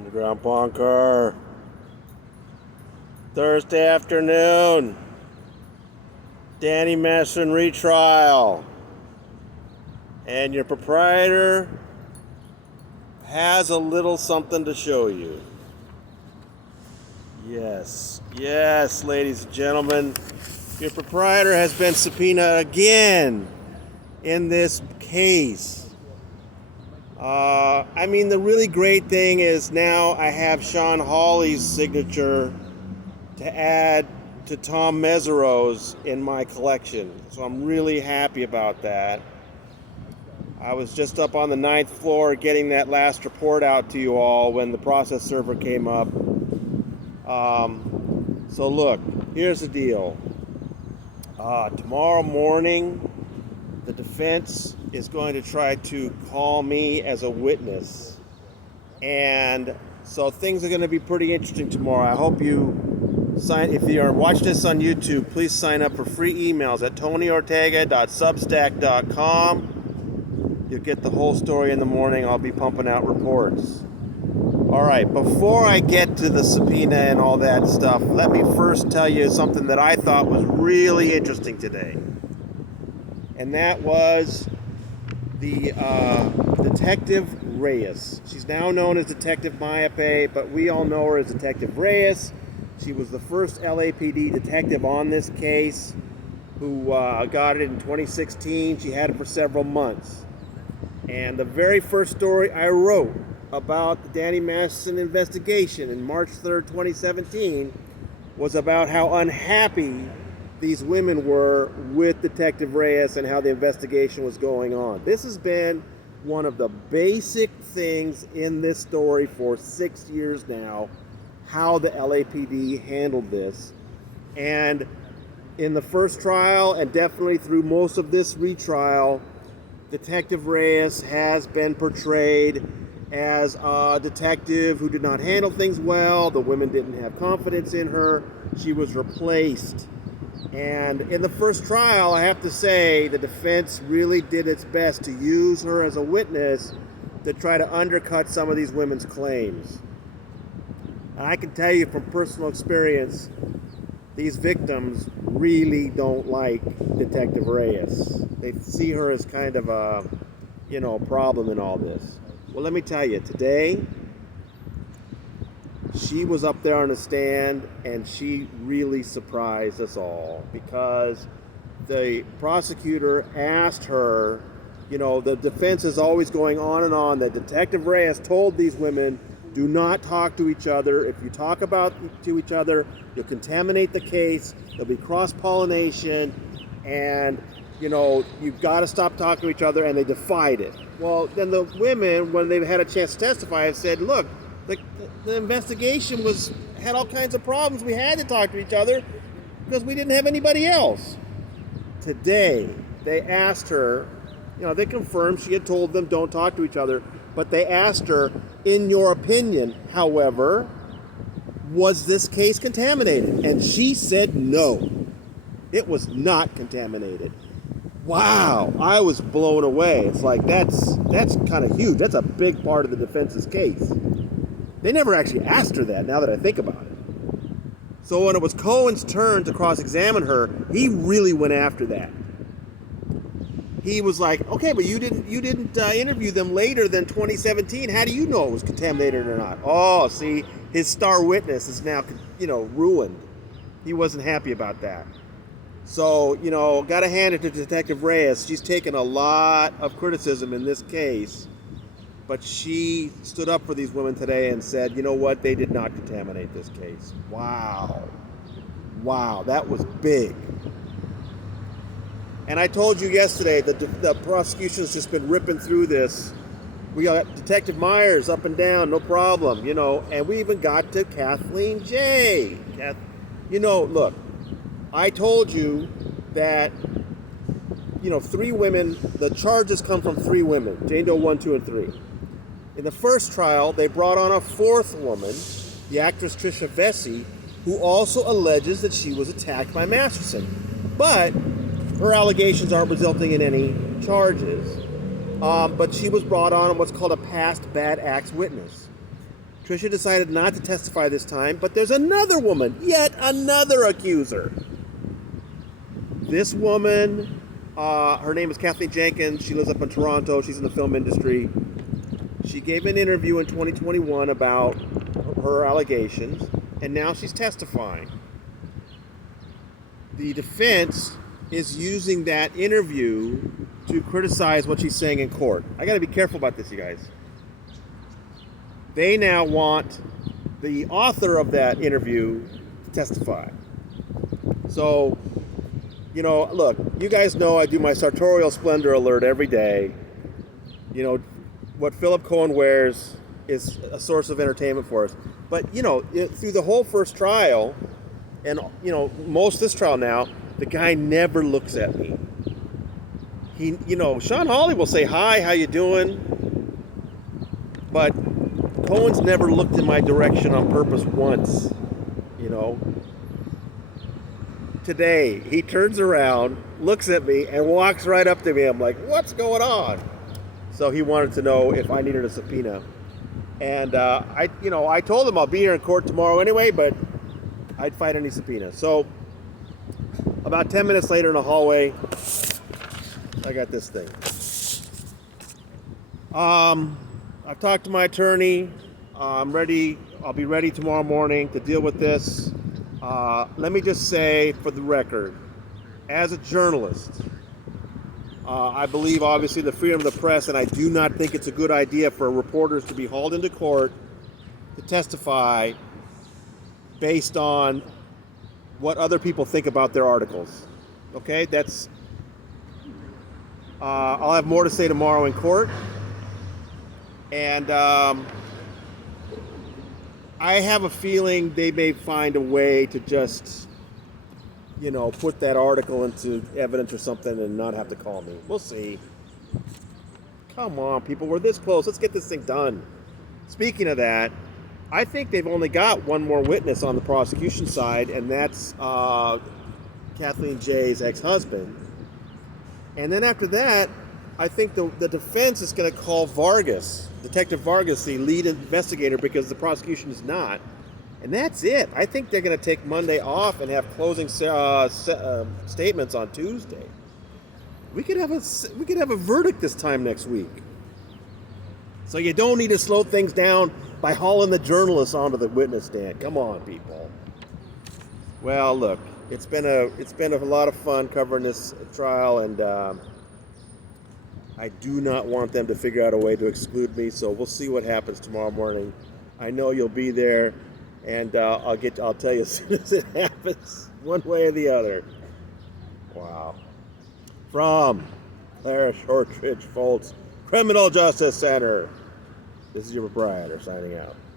Underground Bunker. Thursday afternoon. Danny Masterson retrial. And your proprietor has a little something to show you. Yes, ladies and gentlemen. Your proprietor has been subpoenaed again in this case. The really great thing is now I have Sean Hawley's signature to add to Tom Mesereau's in my collection. So I'm really happy about that. I was just up on the 9th floor getting that last report out to you all when the process server came up. So look, here's the deal. Tomorrow morning, the defense is going to try to call me as a witness. And so things are going to be pretty interesting tomorrow. I hope you sign, if you are watching this on YouTube, please sign up for free emails at tonyortega.substack.com. You'll get the whole story in the morning. I'll be pumping out reports. All right, before I get to the subpoena and all that stuff, let me first tell you something that I thought was really interesting today. And that was the Detective Reyes. She's now known as Detective Mayape, but we all know her as Detective Reyes. She was the first LAPD detective on this case who got it in 2016. She had it for several months. And the very first story I wrote about the Danny Masterson investigation in March 3rd, 2017 was about how unhappy these women were with Detective Reyes and how the investigation was going on. This has been one of the basic things in this story for 6 years now, how the LAPD handled this. And in the first trial, and definitely through most of this retrial, Detective Reyes has been portrayed as a detective who did not handle things well. The women didn't have confidence in her. She was replaced. And in the first trial, I have to say, the defense really did its best to use her as a witness to try to undercut some of these women's claims. And I can tell you from personal experience, these victims really don't like Detective Reyes. They see her as kind of a, problem in all this. Well, let me tell you, today, she was up there on the stand and she really surprised us all because the prosecutor asked her, the defense is always going on and on that Detective Reyes told these women, do not talk to each other. If you talk to each other, you'll contaminate the case. There'll be cross-pollination and, you've got to stop talking to each other, and they defied it. Well, then the women, when they had a chance to testify, have said, look, the investigation had all kinds of problems. We had to talk to each other because we didn't have anybody else. Today, they asked her, they confirmed she had told them don't talk to each other, but they asked her, in your opinion, however, was this case contaminated? And she said no. It was not contaminated. Wow, I was blown away. It's like, that's kind of huge. That's a big part of the defense's case. They never actually asked her that, now that I think about it. So when it was Cohen's turn to cross-examine her, he really went after that. He was like, okay, but you didn't interview them later than 2017. How do you know it was contaminated or not? Oh, see, his star witness is now, ruined. He wasn't happy about that. So, got to hand it to Detective Reyes. She's taken a lot of criticism in this case, but she stood up for these women today and said, you know what, they did not contaminate this case. Wow, that was big. And I told you yesterday that the prosecution's just been ripping through this. We got Detective Myers up and down, no problem, and we even got to Kathleen J. Look, I told you that, 3 women, the charges come from 3 women, Jane Doe 1, 2, and 3. In the first trial, they brought on a 4th woman, the actress Trisha Vesey, who also alleges that she was attacked by Masterson. But her allegations aren't resulting in any charges. But she was brought on what's called a past bad acts witness. Tricia decided not to testify this time, but there's another woman, yet another accuser. This woman, her name is Kathleen Jenkins. She lives up in Toronto. She's in the film industry. She gave an interview in 2021 about her allegations, and now she's testifying. The defense is using that interview to criticize what she's saying in court. I got to be careful about this, you guys. They now want the author of that interview to testify. So, you know, look, you guys know I do my sartorial splendor alert every day. You know, what Philip Cohen wears is a source of entertainment for us. But, you know, through the whole first trial, and, you know, most of this trial now, the guy never looks at me. He, you know, Sean Hawley will say, "Hi, how you doing?" But Cohen's never looked in my direction on purpose once, you know. Today, he turns around, looks at me, and walks right up to me. I'm like, what's going on? So he wanted to know if I needed a subpoena. And I told him I'll be here in court tomorrow anyway, but I'd fight any subpoena. So about 10 minutes later in the hallway, I got this thing. I've talked to my attorney. I'm ready. I'll be ready tomorrow morning to deal with this. Let me just say, for the record, as a journalist, I believe, obviously, the freedom of the press, and I do not think it's a good idea for reporters to be hauled into court to testify based on what other people think about their articles. Okay, that's... I'll have more to say tomorrow in court. And I have a feeling they may find a way to just, you know, put that article into evidence or something and not have to call me. We'll see. Come on, people. We're this close. Let's get this thing done. Speaking of that, I think they've only got one more witness on the prosecution side, and that's Kathleen J's ex-husband. And then after that, I think the defense is going to call Vargas, Detective Vargas, the lead investigator, because the prosecution is not. And that's it. I think they're going to take Monday off and have closing statements on Tuesday. We could have a verdict this time next week. So you don't need to slow things down by hauling the journalists onto the witness stand. Come on, people. Well, look, it's been a lot of fun covering this trial, and I do not want them to figure out a way to exclude me. So we'll see what happens tomorrow morning. I know you'll be there, and I'll tell you as soon as it happens, one way or the other. Wow. From Claire Shortridge Foltz Criminal Justice Center, this is your proprietor signing out.